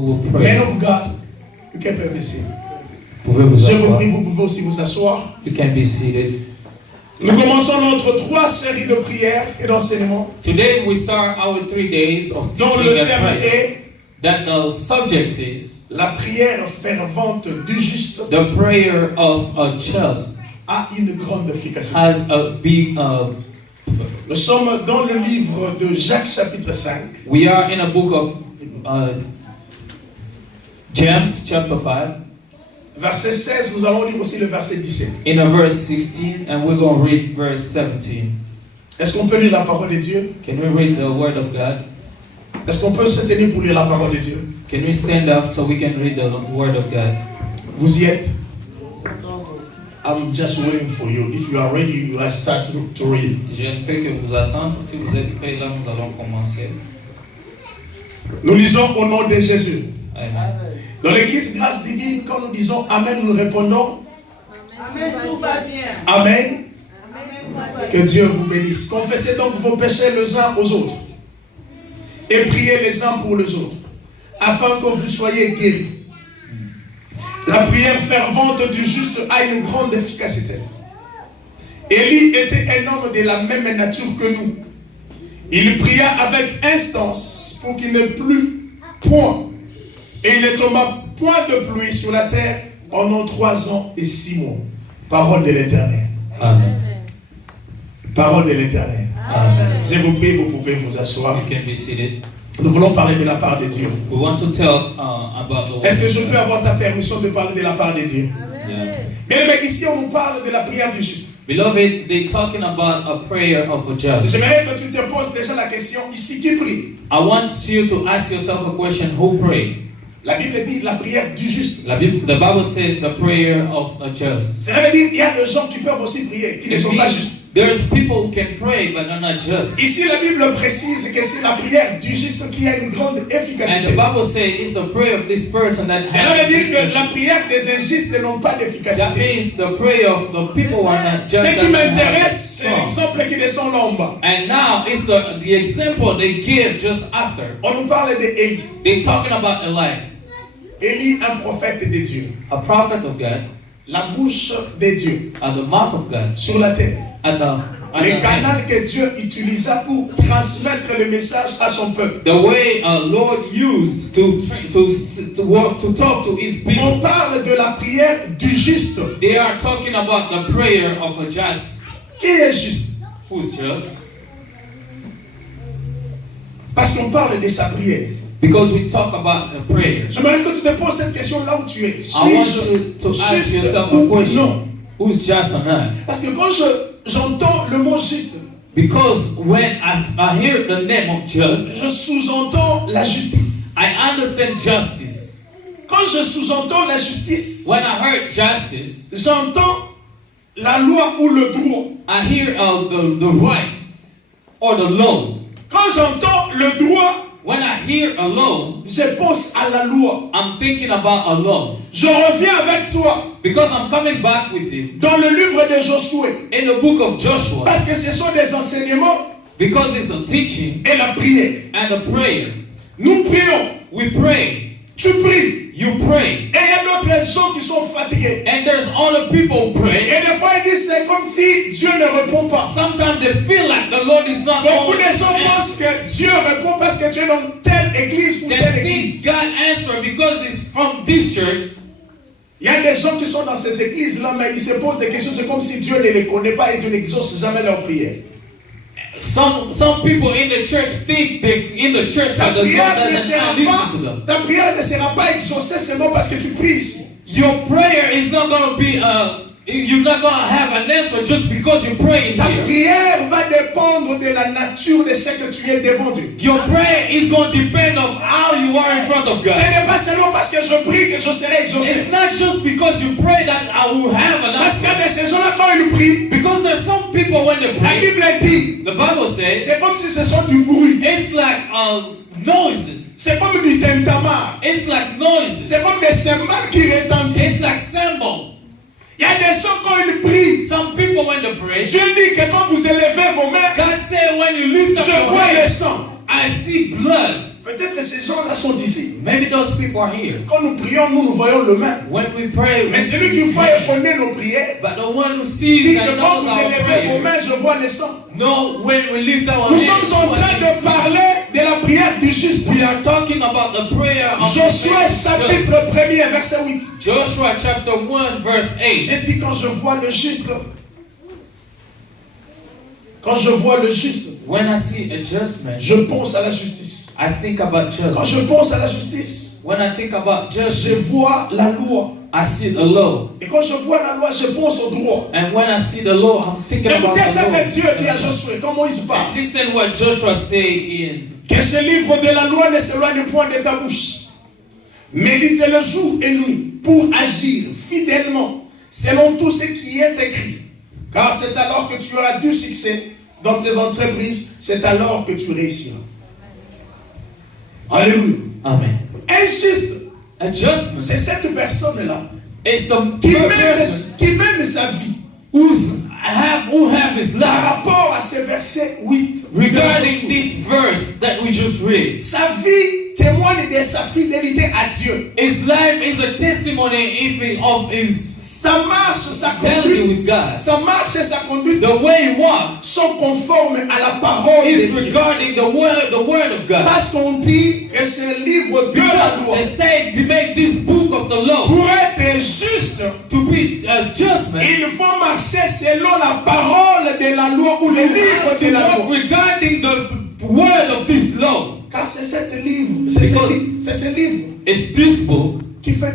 Men of God, you can be seated. Pouvez vous Je vous asseoir. prie, vous pouvez aussi vous asseoir. You can be seated. Nous commençons notre 3 séries de prières et d'enseignements Today we start our 3 days of dont teaching le and thème prayer. est That the subject is la prière fervente du juste the prayer of a just a une grande efficacité. has a big. Nous sommes dans le livre de Jacques chapitre 5. We are in a book of James chapter 5. Verset 16, nous allons lire aussi le verset 17. In a verse 16, and we're going to read verse 17. Est-ce qu'on peut lire la parole de Dieu? Can we read the word of God? Est-ce qu'on peut se tenir pour lire la parole de Dieu? Can we stand up so we can read the word of God? Vous y êtes? I'm just waiting for you. If you are ready, you will start to read. Je ne fais que vous attendre. Si vous êtes prêts, là, nous allons commencer. Nous lisons au nom de Jésus. Amen. Dans l'église Grâce Divine, quand nous disons Amen, nous répondons Amen, tout va bien. Amen. Amen. Que Dieu vous bénisse. Confessez donc vos péchés les uns aux autres et priez les uns pour les autres, afin que vous soyez guéris. La prière fervente du juste a une grande efficacité. Élie était un homme de la même nature que nous. Il pria avec instance pour qu'il ne plût point. Et il ne tomba point de pluie sur la terre pendant 3 ans et 6 mois. Parole de l'Éternel. Amen. Parole de l'Éternel. Amen. Je vous prie, vous pouvez vous asseoir. You can be seated. Nous voulons parler de la part de Dieu. We want to tell about the word. Est-ce que je peux avoir ta permission de parler de la part de Dieu? Yeah. Bien, mais ici, on nous parle de la prière du juste. Beloved, they're talking about a prayer of a just. J'aimerais que tu te poses déjà la question ici, qui prie? I want you to ask yourself a question: who pray? La Bible dit la prière du juste. The Bible says the prayer of a just. Cela veut dire qu'il y a des gens qui peuvent aussi prier, qui ne sont pas justes. There's people who can pray but are not just. Ici, la Bible précise que c'est la prière du juste qui a une grande And the efficacité. Bible says it's the prayer of this person that Cela veut dire que has. la prière des injustes n'ont pas That d'efficacité. means the prayer of the people who are not just. Ce qui doesn't m'intéresse, c'est have it. l'exemple qui descend là en bas. And now it's the example they give just after. On nous parle d'Élie. They're talking about Elijah, Élie, un prophète de Dieu. a prophet of God, La bouche de Dieu and the mouth of God, sur la terre. and Le canal que Dieu utilisa pour transmettre le message à son peuple. the way Lord used to talk to His On people. parle de la prière du juste. They are talking about the prayer of a just. Qui est juste? Who's just? Parce qu'on parle de sa prière. Because we talk about a prayer. J'aimerais que tu te poses cette question là où tu es. I want you to ask Suis-je yourself ou a question: non? who's just or not? Parce que quand j'entends le mot juste, Because when I hear the name of just, je sous-entends la justice. I understand justice. Quand je sous-entends la justice, When I heard justice, j'entends la loi ou le droit. I hear the rights or the law. Quand j'entends le droit, When I hear a law, je pense à la loi. I'm thinking about a law. Je reviens avec toi Because I'm coming back with you dans le livre de Josué. in the book of Joshua. Parce que ce sont des enseignements Because it's the teaching et la prière. and the prayer. Nous prions, We pray, tu pries. you pray. Et il y a d'autres gens qui sont fatigués. And there's other people who pray. Et des fois ils disent c'est comme si Dieu ne répond pas. Sometimes they feel like the Lord is not Beaucoup going de gens to pensent answer. que Dieu répond parce que tu es dans telle église ou They telle think église. God answered because it's from this church. Il y a des gens qui sont dans ces églises-là, mais ils se posent des questions. C'est comme si Dieu ne les connaît pas et Dieu n'exauce jamais leurs prières. Some people in the church think they in the church Ta but the Lord prière, ne doesn't sera listen to them. pas, ta prière ne sera pas exaucée seulement parce que tu pries ici. Your prayer is not going to be you're not going to have an answer just because you pray in Ta here. prière va dépendre de la nature de ce que tu es devant Dieu. Your prayer is going to depend on how you are in front of Ce God. n'est pas seulement parce que je prie que je serai exaucé. It's not just because you pray that I will have an Parce que answer. de ces gens-là, quand ils prient, Because there's some people when they la pray, Bible dit, the Bible says c'est comme si ce sont du bruit. it's like noises. C'est comme du tintamarre. It's like noises. C'est comme des cymbales qui retentissent. It's like symbol. Il y a des gens quand ils prient. Some people when they pray, Dieu dit que quand vous élevez vos mains, God said when you lift up je your vois le hands, sang. I see blood. Peut-être ces gens-là sont ici. Maybe those people are here. Quand nous prions, nous voyons le main. When we pray, Mais we celui see qui voit et hands. connaît nos prières, But the one who sees dit and que quand knows vous our élevez vos prayer, mains, je vois le sang. no, when we lift our Nous hands, sommes en what train we de see. parler de la prière du juste. We are talking about the prayer of Josué the faithful. chapitre 1er verset 8. Joshua chapter 1 verse 8. J'ai dit quand je vois le juste. Quand je vois le juste, When I see a just man, je pense à la justice. I think about Quand je justice. pense à la justice, When I think about je justice, vois la loi. I see the law. Et quand je vois la loi, je pense au droit. And when I see the law, I'm thinking about Écoutez ça que Dieu dit à the law. Josué, quand Moïse parle. And listen what Joshua say in Que ce livre de la loi ne s'éloigne point de ta bouche. Médite-le jour et nuit pour agir fidèlement selon tout ce qui est écrit. Car c'est alors que tu auras du succès dans tes entreprises, c'est alors que tu réussiras. Alléluia. Amen. Un juste, Adjustment c'est cette personne-là is the qui person mène sa vie who have his par life rapport à ce verset 8. regarding this verse that we just read. Sa vie témoigne de sa fidélité à Dieu. His life is a testimony even of his Sa marche, sa fidelity conduite, with God. sa marche et sa conduite The way he walks sont conformes à la parole de is Dieu. regarding the word of God. Parce qu'on dit que ce livre de la loi, Because they say to make this book of the law pour être juste, to be a just man, il faut marcher selon la parole de la loi ou le livre de la loi. regarding the word of this law. Car c'est ce livre Because c'est ce livre it's this book qui fait